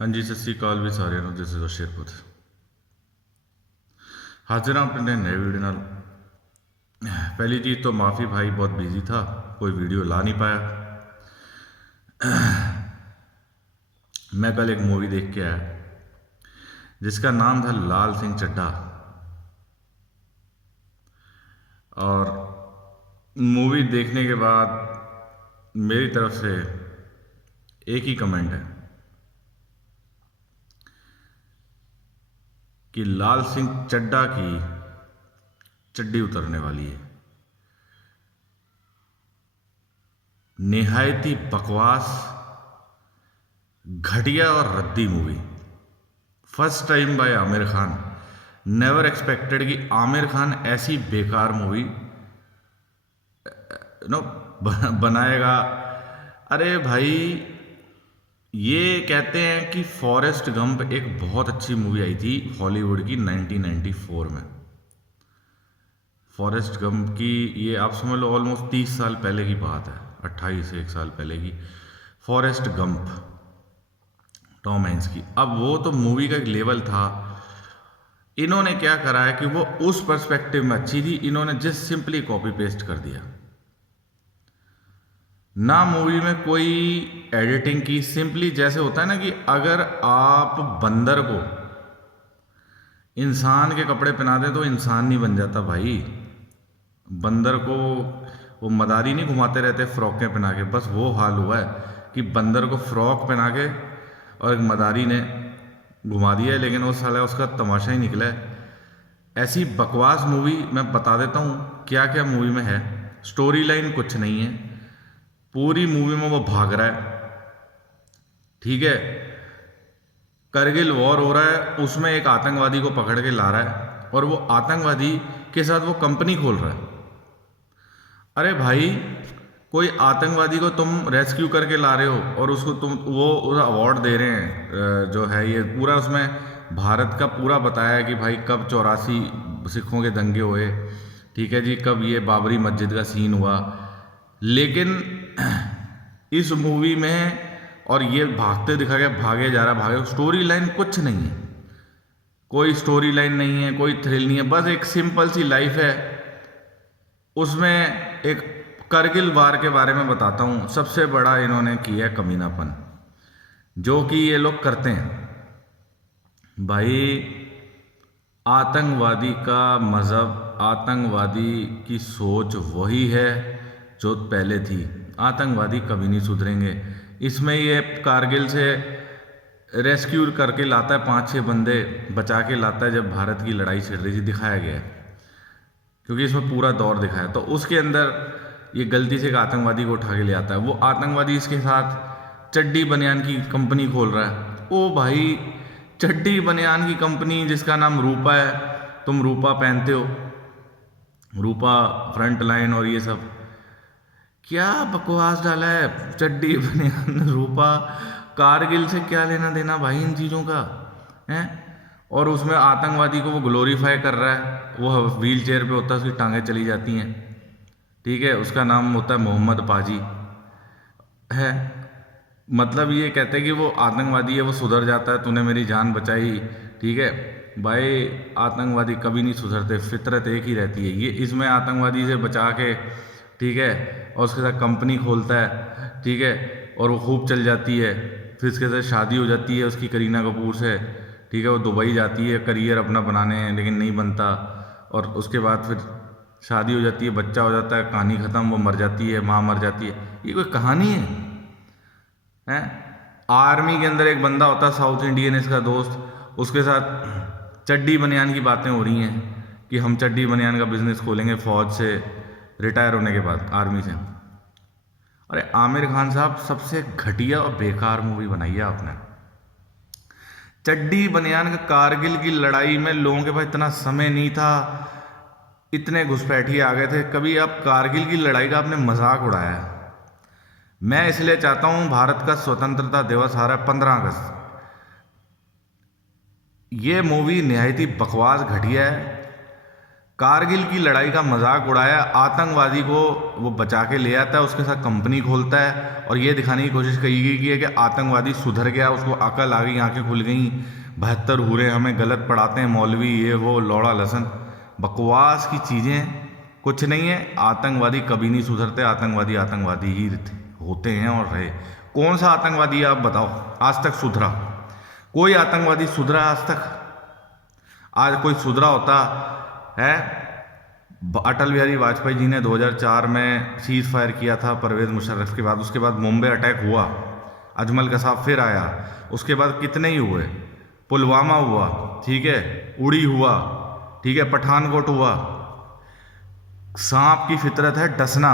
हाँ जी, सत श्री अकाल भी सारे दिस इज शेरपुर। हाजिर हाँ अपने नए वीडियो नाल। पहली चीज़ तो माफ़ी, भाई बहुत बिजी था, कोई वीडियो ला नहीं पाया। मैं कल एक मूवी देख के आया जिसका नाम था लाल सिंह चड्ढा। और मूवी देखने के बाद मेरी तरफ से एक ही कमेंट है कि लाल सिंह चड्ढा की चड्डी उतरने वाली है। निहायती बकवास, घटिया और रद्दी movie. First time by Aamir Khan. Never expected कि आमिर खान ऐसी बेकार मूवी नो बनाएगा। अरे भाई, ये कहते हैं कि फॉरेस्ट गंप एक बहुत अच्छी मूवी आई थी हॉलीवुड की 1994 में। फॉरेस्ट गंप की ये आप समझ लो ऑलमोस्ट 30 साल पहले की बात है, 28 से 1 साल पहले की फॉरेस्ट गंप, टॉम हैंक्स की। अब वो तो मूवी का एक लेवल था। इन्होंने क्या करा है कि वो उस पर्सपेक्टिव में अच्छी थी, इन्होंने जस्ट सिंपली कॉपी पेस्ट कर दिया। ना मूवी में कोई एडिटिंग की, सिंपली जैसे होता है ना कि अगर आप बंदर को इंसान के कपड़े पहना दें तो इंसान नहीं बन जाता भाई। बंदर को वो मदारी नहीं घुमाते रहते फ्रॉकें पहना के, बस वो हाल हुआ है कि बंदर को फ्रॉक पहना के और एक मदारी ने घुमा दिया है, लेकिन वो साला उसका तमाशा ही निकला है। ऐसी बकवास मूवी मैं बता देता हूँ क्या क्या मूवी में है। स्टोरी लाइन कुछ नहीं है, पूरी मूवी में वो भाग रहा है, ठीक है। करगिल वॉर हो रहा है, उसमें एक आतंकवादी को पकड़ के ला रहा है और वो आतंकवादी के साथ वो कंपनी खोल रहा है। अरे भाई, कोई आतंकवादी को तुम रेस्क्यू करके ला रहे हो और उसको तुम वो अवार्ड दे रहे हैं, जो है ये पूरा उसमें भारत का पूरा बताया है कि भाई कब 84 सिखों के दंगे हुए, ठीक है जी, कब ये बाबरी मस्जिद का सीन हुआ। लेकिन इस मूवी में और ये भागते दिखा गया, भागे जा रहा भागे, स्टोरी लाइन कुछ नहीं है, कोई स्टोरी लाइन नहीं है, कोई थ्रिल नहीं है, बस एक सिंपल सी लाइफ है। उसमें एक करगिल वार के बारे में बताता हूँ। सबसे बड़ा इन्होंने किया कमीनापन जो कि ये लोग करते हैं भाई। आतंकवादी का मज़हब, आतंकवादी की सोच वही है जो पहले थी। आतंकवादी कभी नहीं सुधरेंगे। इसमें ये कारगिल से रेस्क्यू करके लाता है, 5-6 बंदे बचा के लाता है जब भारत की लड़ाई छिड़ रही थी, दिखाया गया है क्योंकि इसमें पूरा दौर दिखाया। तो उसके अंदर ये गलती से एक आतंकवादी को उठा के ले आता है। वो आतंकवादी इसके साथ चड्डी बनियान की कंपनी खोल रहा है। ओ भाई, चड्डी बनियान की कंपनी जिसका नाम रूपा है, तुम रूपा पहनते हो, रूपा फ्रंट लाइन और ये सब, क्या बकवास डाला है। चड्डी बनियान रूपा, कारगिल से क्या लेना देना भाई इन चीज़ों का है। और उसमें आतंकवादी को वो ग्लोरीफाई कर रहा है, वो व्हील चेयर पे होता है, उसकी टांगें चली जाती हैं, ठीक है, उसका नाम होता है मोहम्मद पाजी है। मतलब ये कहते हैं कि वो आतंकवादी है, वो सुधर जाता है, तूने मेरी जान बचाई, ठीक है। भाई आतंकवादी कभी नहीं सुधरते, फितरत एक ही रहती है। ये इसमें आतंकवादी से बचा के, ठीक है, और उसके साथ कंपनी खोलता है, ठीक है, और वो खूब चल जाती है। फिर इसके साथ शादी हो जाती है उसकी करीना कपूर से, ठीक है, वो दुबई जाती है करियर अपना बनाने, लेकिन नहीं बनता। और उसके बाद फिर शादी हो जाती है, बच्चा हो जाता है, कहानी ख़त्म, वो मर जाती है, माँ मर जाती है। ये कोई कहानी है? आर्मी के अंदर एक बंदा होता है साउथ इंडियन, इसका दोस्त, उसके साथ चड्डी बनियान की बातें हो रही हैं कि हम चड्डी बनियान का बिजनेस खोलेंगे फौज से रिटायर होने के बाद, आर्मी से। अरे आमिर खान साहब, सबसे घटिया और बेकार मूवी बनाई है आपने। चड्डी बनियान का कारगिल की लड़ाई में लोगों के पास इतना समय नहीं था, इतने घुसपैठिए आ गए थे, कभी आप कारगिल की लड़ाई का आपने मजाक उड़ाया है। मैं इसलिए चाहता हूं, भारत का स्वतंत्रता दिवस आ रहा है 15 अगस्त, ये मूवी निहायती बकवास घटिया है। कारगिल की लड़ाई का मजाक उड़ाया, आतंकवादी को वो बचा के ले आता है, उसके साथ कंपनी खोलता है और ये दिखाने की कोशिश की गई है कि आतंकवादी सुधर गया, उसको अकल आ गई, आंखें खुल गई, 72 हूरे हमें गलत पढ़ाते हैं मौलवी, ये वो लौड़ा लसन, बकवास की चीज़ें, कुछ नहीं है। आतंकवादी कभी नहीं सुधरते, आतंकवादी आतंकवादी ही होते हैं और रहे। कौन सा आतंकवादी आप बताओ आज तक सुधरा? कोई आतंकवादी सुधरा आज तक? आज कोई सुधरा होता है? अटल बिहारी वाजपेयी जी ने 2004 में सीज फायर किया था परवेज मुशर्रफ के बाद, उसके बाद मुंबई अटैक हुआ, अजमल कसाब फिर आया, उसके बाद कितने ही हुए, पुलवामा हुआ, ठीक है, उड़ी हुआ, ठीक है, पठानकोट हुआ। सांप की फितरत है डसना।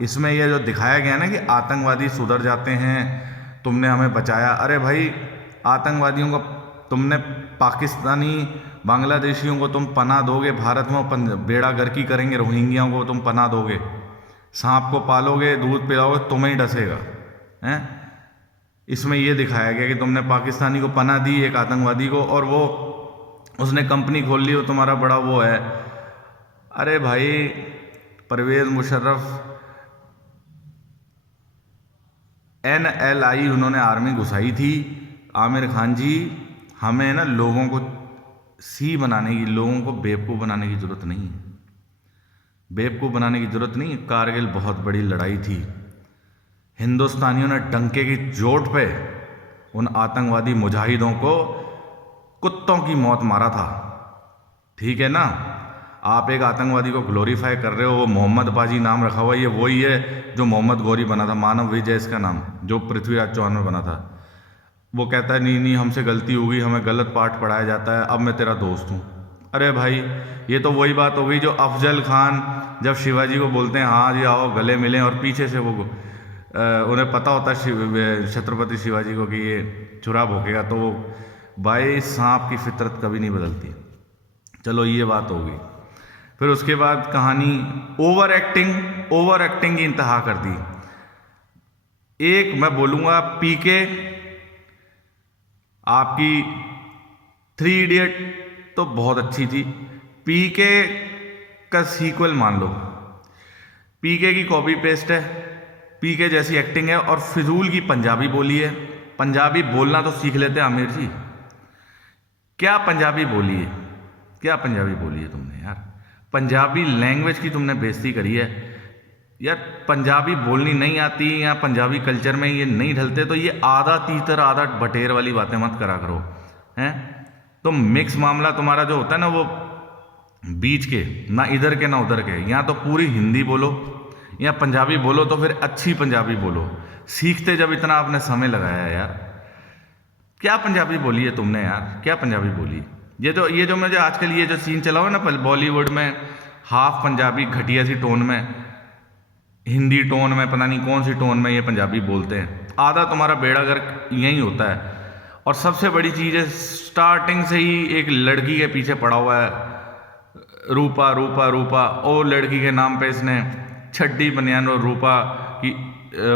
इसमें यह जो दिखाया गया ना कि आतंकवादी सुधर जाते हैं, तुमने हमें बचाया, अरे भाई आतंकवादियों को तुमने, पाकिस्तानी बांग्लादेशियों को तुम पनाह दोगे भारत में, बेड़ा गर्की करेंगे, रोहिंग्याओं को तुम पनाह दोगे, सांप को पालोगे, दूध पिलाओगे, तुम्हें ही डसेगा हैं। इसमें यह दिखाया गया कि तुमने पाकिस्तानी को पनाह दी, एक आतंकवादी को, और वो उसने कंपनी खोल ली, वो तुम्हारा बड़ा वो है। अरे भाई परवेज मुशर्रफ NLI उन्होंने आर्मी घुसाई थी, आमिर खान जी, हमें ना लोगों को सी बनाने की, लोगों को बेवकूफ़ बनाने की ज़रूरत नहीं है, बेवकूफ़ बनाने की ज़रूरत नहीं है। कारगिल बहुत बड़ी लड़ाई थी, हिंदुस्तानियों ने डंके की चोट पे उन आतंकवादी मुजाहिदों को कुत्तों की मौत मारा था, ठीक है ना। आप एक आतंकवादी को ग्लोरीफाई कर रहे हो, वो मोहम्मद बाजी नाम रखा हुआ, ये वही है जो मोहम्मद गौरी बना था, मानव विजय इसका नाम, जो पृथ्वीराज चौहान में बना था। वो कहता है नहीं नहीं हमसे गलती हो गई, हमें गलत पाठ पढ़ाया जाता है, अब मैं तेरा दोस्त हूँ। अरे भाई ये तो वही बात हो गई जो अफजल खान जब शिवाजी को बोलते हैं हाँ जी आओ गले मिलें, और पीछे से वो उन्हें पता होता है छत्रपति शिवाजी को कि ये चुरा भोंकेगा, तो वो भाई सांप की फितरत कभी नहीं बदलती। चलो ये बात होगी। फिर उसके बाद कहानी ओवर एक्टिंग की इंतहा कर दी। एक मैं बोलूँगा पीके, आपकी 3 इडियट तो बहुत अच्छी थी, पीके का सीक्वल मान लो, पीके की कॉपी पेस्ट है, पीके जैसी एक्टिंग है, और फिजूल की पंजाबी बोली है। पंजाबी बोलना तो सीख लेते हैं आमिर जी, क्या पंजाबी बोली है, क्या पंजाबी बोली है तुमने यार, पंजाबी लैंग्वेज की तुमने बेइज्जती करी है यार। पंजाबी बोलनी नहीं आती या पंजाबी कल्चर में ये नहीं ढलते, तो ये आधा तीतर आधा बटेर वाली बातें मत करा करो हैं। तो मिक्स मामला तुम्हारा जो होता है ना, वो बीच के, ना इधर के ना उधर के, यहाँ तो पूरी हिंदी बोलो या पंजाबी बोलो, तो फिर अच्छी पंजाबी बोलो। सीखते जब इतना आपने समय लगाया यार, क्या पंजाबी बोली है तुमने यार, क्या पंजाबी बोली। ये जो मुझे आजकल ये जो सीन चला हुआ ना बॉलीवुड में, हाफ पंजाबी घटिया सी टोन में, हिंदी टोन में, पता नहीं कौन सी टोन में ये पंजाबी बोलते हैं, आधा तुम्हारा बेड़ा गर्क यही होता है। और सबसे बड़ी चीज़ है, स्टार्टिंग से ही एक लड़की के पीछे पड़ा हुआ है, रूपा रूपा रूपा, और लड़की के नाम पे इसने छड्डी बनियान और रूपा की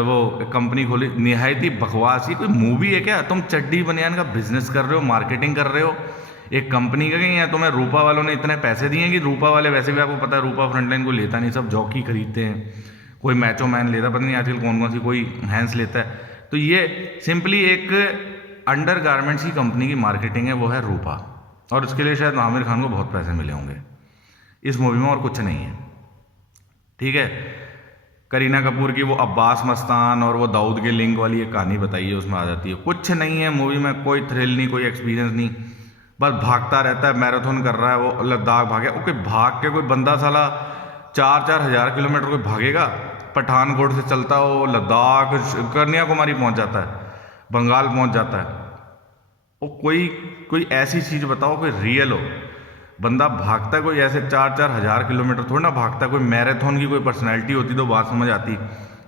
वो कंपनी खोली। निहायत ही बकवास। ये कोई मूवी है क्या? तुम चड्डी बनियान का बिजनेस कर रहे हो, मार्केटिंग कर रहे हो एक कंपनी का, या तुम्हें रूपा वालों ने इतने पैसे दिए कि रूपा वाले, वैसे भी आपको पता है रूपा फ्रंटलाइन को लेता नहीं, सब जॉकी खरीदते हैं, कोई मैचो मैन लेता, पता नहीं आजकल कौन कौन सी कोई हैंस लेता है। तो ये सिंपली एक अंडर गारमेंट्स की कंपनी की मार्केटिंग है, वो है रूपा, और उसके लिए शायद आमिर खान को बहुत पैसे मिले होंगे इस मूवी में, और कुछ नहीं है, ठीक है। करीना कपूर की वो अब्बास मस्तान और वो दाऊद के लिंक वाली एक कहानी बताइए, उसमें आ जाती है। कुछ नहीं है मूवी में, कोई थ्रिल नहीं, कोई एक्सपीरियंस नहीं, बस भागता रहता है, मैराथन कर रहा है, वो लद्दाख भागे। ओके, भाग के कोई बंदा साला 4-4 हज़ार किलोमीटर कोई भागेगा? पठानकोट से चलता हो लद्दाख, कन्याकुमारी पहुंच जाता है, बंगाल पहुंच जाता है। वो कोई ऐसी चीज़ बताओ कोई रियल हो। बंदा भागता है कोई ऐसे 4-4 हज़ार किलोमीटर थोड़ा ना भागता है। कोई मैराथन की कोई पर्सनैलिटी होती तो बात समझ आती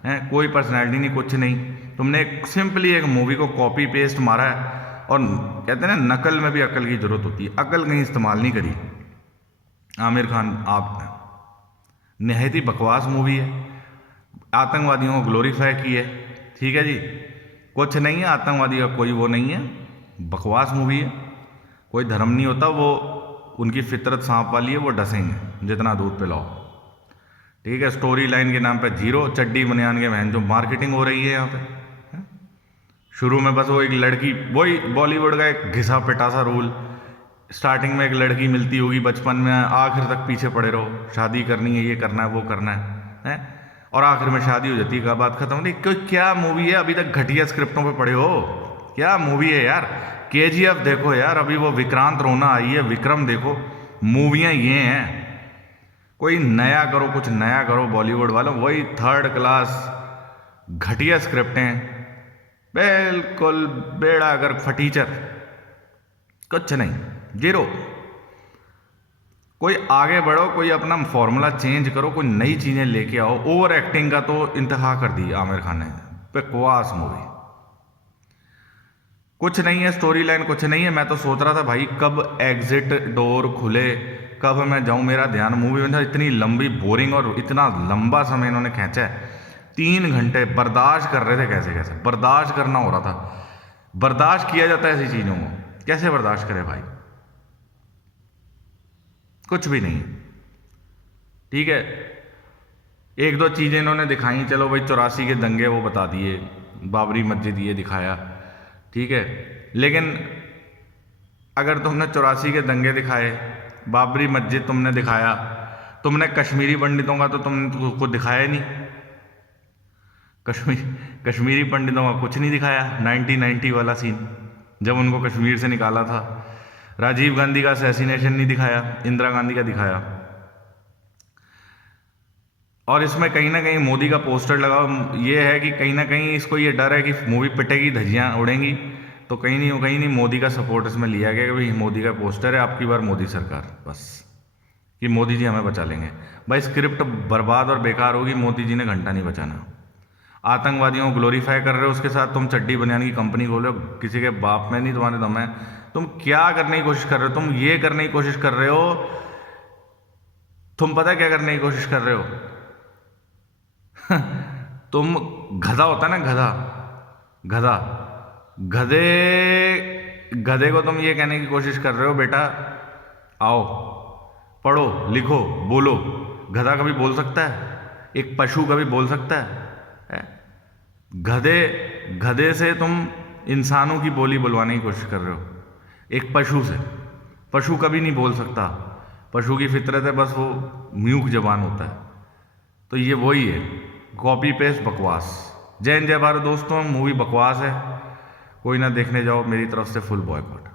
है। कोई पर्सनैलिटी नहीं, कुछ नहीं। तुमने सिंपली एक मूवी को कॉपी पेस्ट मारा है, और कहते हैं ना नकल में भी अकल की ज़रूरत होती है, अकल कहीं इस्तेमाल नहीं करी आमिर खान आपने। निहायत ही बकवास मूवी है, आतंकवादियों को ग्लोरीफाई की है, ठीक है जी। कुछ नहीं है, आतंकवादी का कोई वो नहीं है, बकवास मूवी है। कोई धर्म नहीं होता, वो उनकी फितरत सांप वाली है, वो डसेंगे। जितना दूध पिलाओ, ठीक है। स्टोरी लाइन के नाम पे जीरो, चड्डी बनियान के बहन जो मार्केटिंग हो रही है यहाँ पे। हैं? शुरू में बस वो एक लड़की, वही बॉलीवुड का एक घिसा पिटासा रूल, स्टार्टिंग में एक लड़की मिलती होगी बचपन में, आखिर तक पीछे पड़े रहो, शादी करनी है, ये करना है, वो करना है, और आखिर में शादी हो जाती है, का बात खत्म नहीं। कोई क्या मूवी है, अभी तक घटिया स्क्रिप्टों पे पड़े हो, क्या मूवी है यार। केजीएफ देखो यार, अभी वो विक्रांत रोना आई है, विक्रम देखो, मूवियाँ ये हैं। कोई नया करो, कुछ नया करो बॉलीवुड वालों, वही थर्ड क्लास घटिया स्क्रिप्टें, बिल्कुल बेड़ा अगर फटीचर, कुछ नहीं, जीरो। कोई आगे बढ़ो, कोई अपना फॉर्मूला चेंज करो, कोई नई चीज़ें लेके आओ। ओवर एक्टिंग का तो इंतहा कर दी आमिर खान ने, बकवास मूवी, कुछ नहीं है, स्टोरी लाइन कुछ नहीं है। मैं तो सोच रहा था भाई कब एग्जिट डोर खुले, कब मैं जाऊं, मेरा ध्यान मूवी में था। इतनी लंबी बोरिंग और इतना लंबा समय इन्होंने खींचा है, 3 घंटे बर्दाश्त कर रहे थे, कैसे कैसे बर्दाश्त करना हो रहा था। बर्दाश्त किया जाता है ऐसी चीज़ों को, कैसे बर्दाश्त करे भाई, कुछ भी नहीं, ठीक है। 1-2 चीज़ें इन्होंने दिखाई, चलो भाई 84 के दंगे वो बता दिए, बाबरी मस्जिद ये दिखाया, ठीक है। लेकिन अगर तुमने 84 के दंगे दिखाए, बाबरी मस्जिद तुमने दिखाया, तुमने कश्मीरी पंडितों का तो तुमने कुछ दिखाया ही नहीं। कश्मीरी पंडितों का कुछ नहीं दिखाया। 1990 वाला सीन, जब उनको कश्मीर से निकाला था। राजीव गांधी का असैसिनेशन नहीं दिखाया, इंदिरा गांधी का दिखाया। और इसमें कहीं ना कहीं मोदी का पोस्टर लगा, ये है कि कहीं ना कहीं इसको ये डर है कि मूवी पिटेगी, धज्जियाँ उड़ेंगी, तो कहीं नहीं मोदी का सपोर्ट इसमें लिया गया कि भाई मोदी का पोस्टर है, आपकी बार मोदी सरकार, बस कि मोदी जी हमें बचा लेंगे। भाई स्क्रिप्ट बर्बाद और बेकार होगी, मोदी जी ने घंटा नहीं बचाना। आतंकवादियों को ग्लोरीफाई कर रहे हो, उसके साथ तुम चड्डी बनियान की कंपनी खोलो, किसी के बाप में नहीं तुम्हारे दम है। तुम क्या करने की कोशिश कर रहे हो, तुम ये करने की कोशिश कर रहे हो, तुम पता क्या करने की कोशिश कर रहे हो तुम गधा होता है ना, गधा, गधे को तुम ये कहने की कोशिश कर रहे हो, बेटा आओ पढ़ो लिखो बोलो। गधा कभी बोल सकता है? एक पशु कभी बोल सकता है? गधे से तुम इंसानों की बोली बुलवाने की कोशिश कर रहे हो, एक पशु से। पशु कभी नहीं बोल सकता, पशु की फितरत है, बस वो म्यूक जबान होता है। तो ये वही है, कॉपी पेस्ट बकवास। जय हिंद जय भारत दोस्तों, मूवी बकवास है, कोई ना देखने जाओ, मेरी तरफ से फुल बॉयकॉट।